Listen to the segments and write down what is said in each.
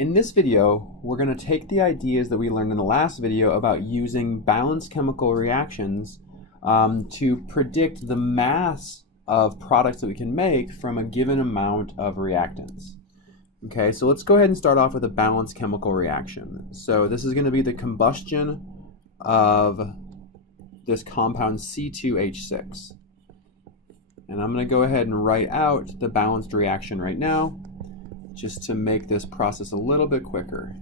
In this video, we're going to take the ideas that we learned in the last video about using balanced chemical reactions to predict the mass of products that we can make from a given amount of reactants. Okay, so let's go ahead and start off with a balanced chemical reaction. So this is going to be the combustion of this compound C2H6. And I'm going to go ahead and write out the balanced reaction right now, just to make this process a little bit quicker.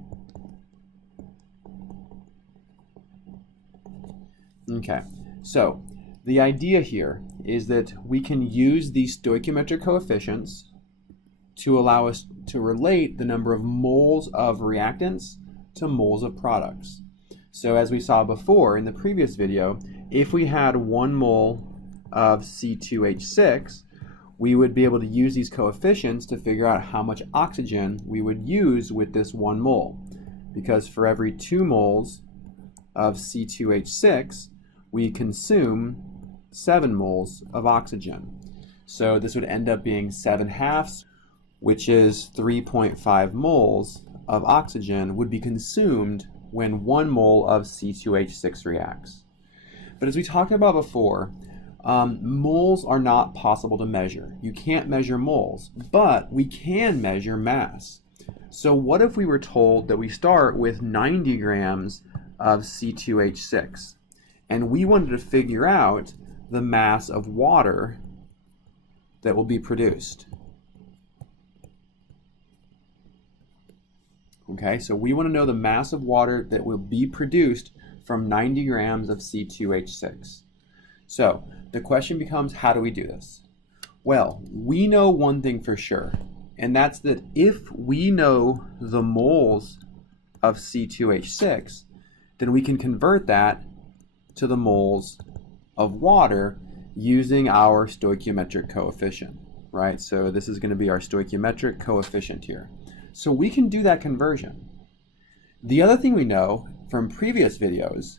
Okay, so the idea here is that we can use these stoichiometric coefficients to allow us to relate the number of moles of reactants to moles of products. So as we saw before in the previous video, if we had 1 mole of C2H6, we would be able to use these coefficients to figure out how much oxygen we would use with this 1 mole. Because for every 2 moles of C2H6, we consume 7 moles of oxygen. So this would end up being 7/2, which is 3.5 moles of oxygen would be consumed when 1 mole of C2H6 reacts. But as we talked about before, moles are not possible to measure. You can't measure moles, but we can measure mass. So what if we were told that we start with 90 grams of C2H6 and we wanted to figure out the mass of water that will be produced? Okay, so we want to know the mass of water that will be produced from 90 grams of C2H6. So the question becomes, how do we do this? Well, we know one thing for sure, and that's that if we know the moles of C2H6, then we can convert that to the moles of water using our stoichiometric coefficient, right? So this is going to be our stoichiometric coefficient here. So we can do that conversion. The other thing we know from previous videos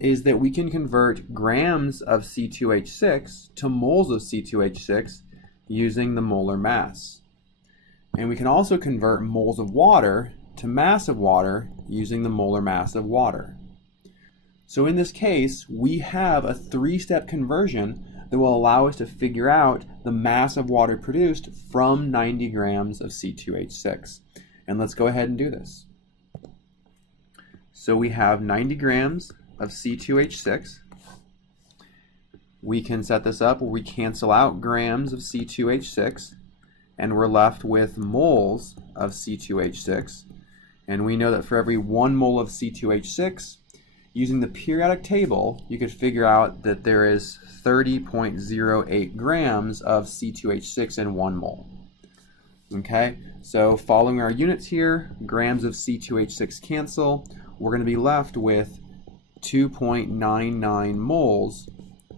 is that we can convert grams of C2H6 to moles of C2H6 using the molar mass. And we can also convert moles of water to mass of water using the molar mass of water. So in this case, we have a 3-step conversion that will allow us to figure out the mass of water produced from 90 grams of C2H6. And let's go ahead and do this. So we have 90 grams of C2H6. We can set this up where we cancel out grams of C2H6 and we're left with moles of C2H6. And we know that for every 1 mole of C2H6, using the periodic table, you could figure out that there is 30.08 grams of C2H6 in 1 mole. Okay, so following our units here, grams of C2H6 cancel. We're going to be left with 2.99 moles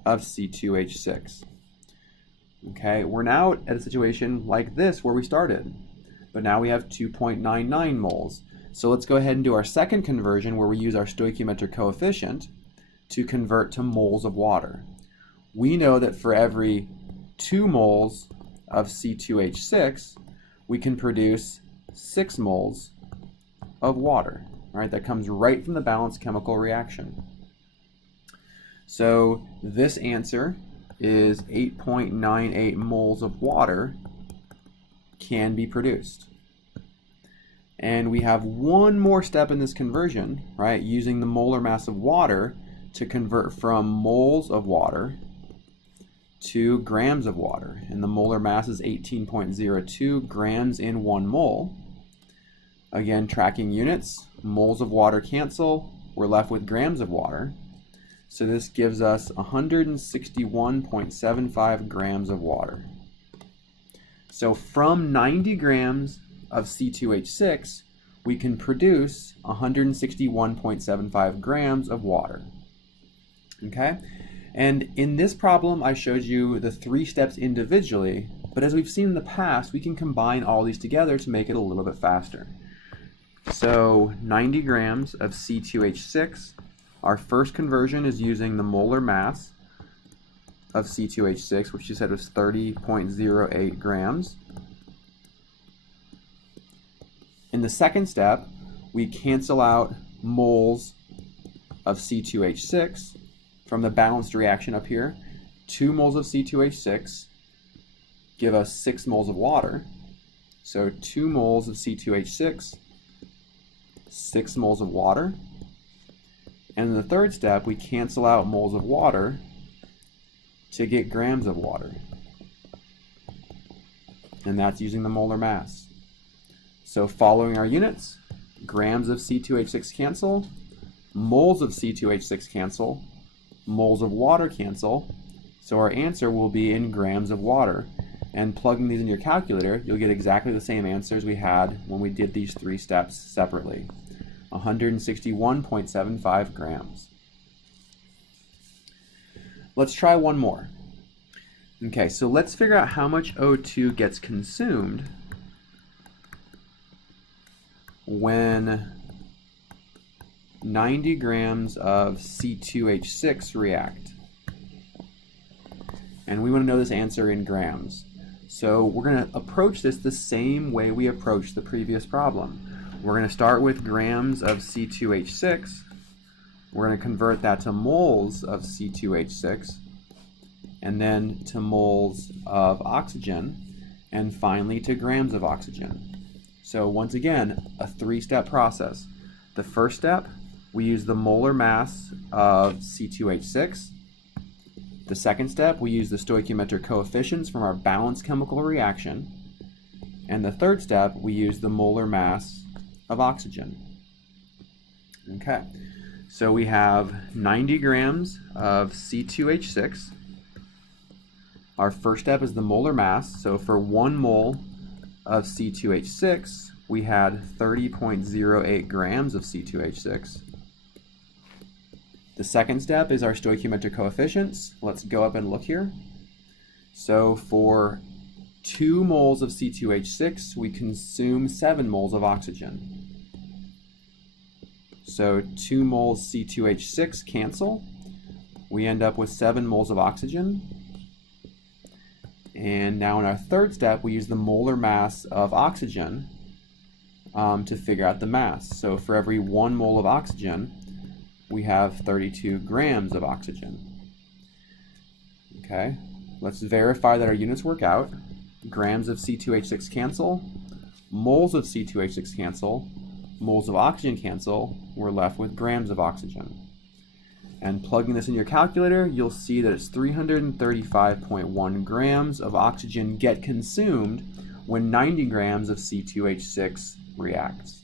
of C2H6. Okay, we're now at a situation like this where we started, but now we have 2.99 moles. So let's go ahead and do our second conversion where we use our stoichiometric coefficient to convert to moles of water. We know that for every 2 moles of C2H6, we can produce 6 moles of water. Right, that comes right from the balanced chemical reaction. So this answer is 8.98 moles of water can be produced. And we have one more step in this conversion, right, using the molar mass of water to convert from moles of water to grams of water. And the molar mass is 18.02 grams in 1 mole. Again, tracking units, moles of water cancel, we're left with grams of water. So this gives us 161.75 grams of water. So from 90 grams of C2H6, we can produce 161.75 grams of water. Okay? And in this problem, I showed you the 3 steps individually, but as we've seen in the past, we can combine all these together to make it a little bit faster. So 90 grams of C2H6, our first conversion is using the molar mass of C2H6, which you said was 30.08 grams. In the second step, we cancel out moles of C2H6 from the balanced reaction up here. 2 moles of C2H6 give us 6 moles of water. So 2 moles of C2H6, 6 moles of water. And in the third step, we cancel out moles of water to get grams of water. And that's using the molar mass. So following our units, grams of C2H6 cancel, moles of C2H6 cancel, moles of water cancel. So our answer will be in grams of water. And plugging these in your calculator, you'll get exactly the same answers we had when we did these 3 steps separately. 161.75 grams. Let's try one more. Okay, so let's figure out how much O2 gets consumed when 90 grams of C2H6 react. And we want to know this answer in grams. So we're going to approach this the same way we approached the previous problem. We're going to start with grams of C2H6. We're going to convert that to moles of C2H6, and then to moles of oxygen, and finally to grams of oxygen. So once again, a 3-step process. The first step, we use the molar mass of C2H6. The second step, we use the stoichiometric coefficients from our balanced chemical reaction. And the third step, we use the molar mass of oxygen. Okay, so we have 90 grams of C2H6. Our first step is the molar mass. So for 1 mole of C2H6, we had 30.08 grams of C2H6. The second step is our stoichiometric coefficients. Let's go up and look here. So for 2 moles of C2H6, we consume 7 moles of oxygen. So 2 moles C2H6 cancel. We end up with 7 moles of oxygen. And now in our third step, we use the molar mass of oxygen to figure out the mass. So for every 1 mole of oxygen, we have 32 grams of oxygen. Okay, let's verify that our units work out. Grams of C2H6 cancel, moles of C2H6 cancel, moles of oxygen cancel. We're left with grams of oxygen. And plugging this in your calculator, you'll see that it's 335.1 grams of oxygen get consumed when 90 grams of C2H6 reacts.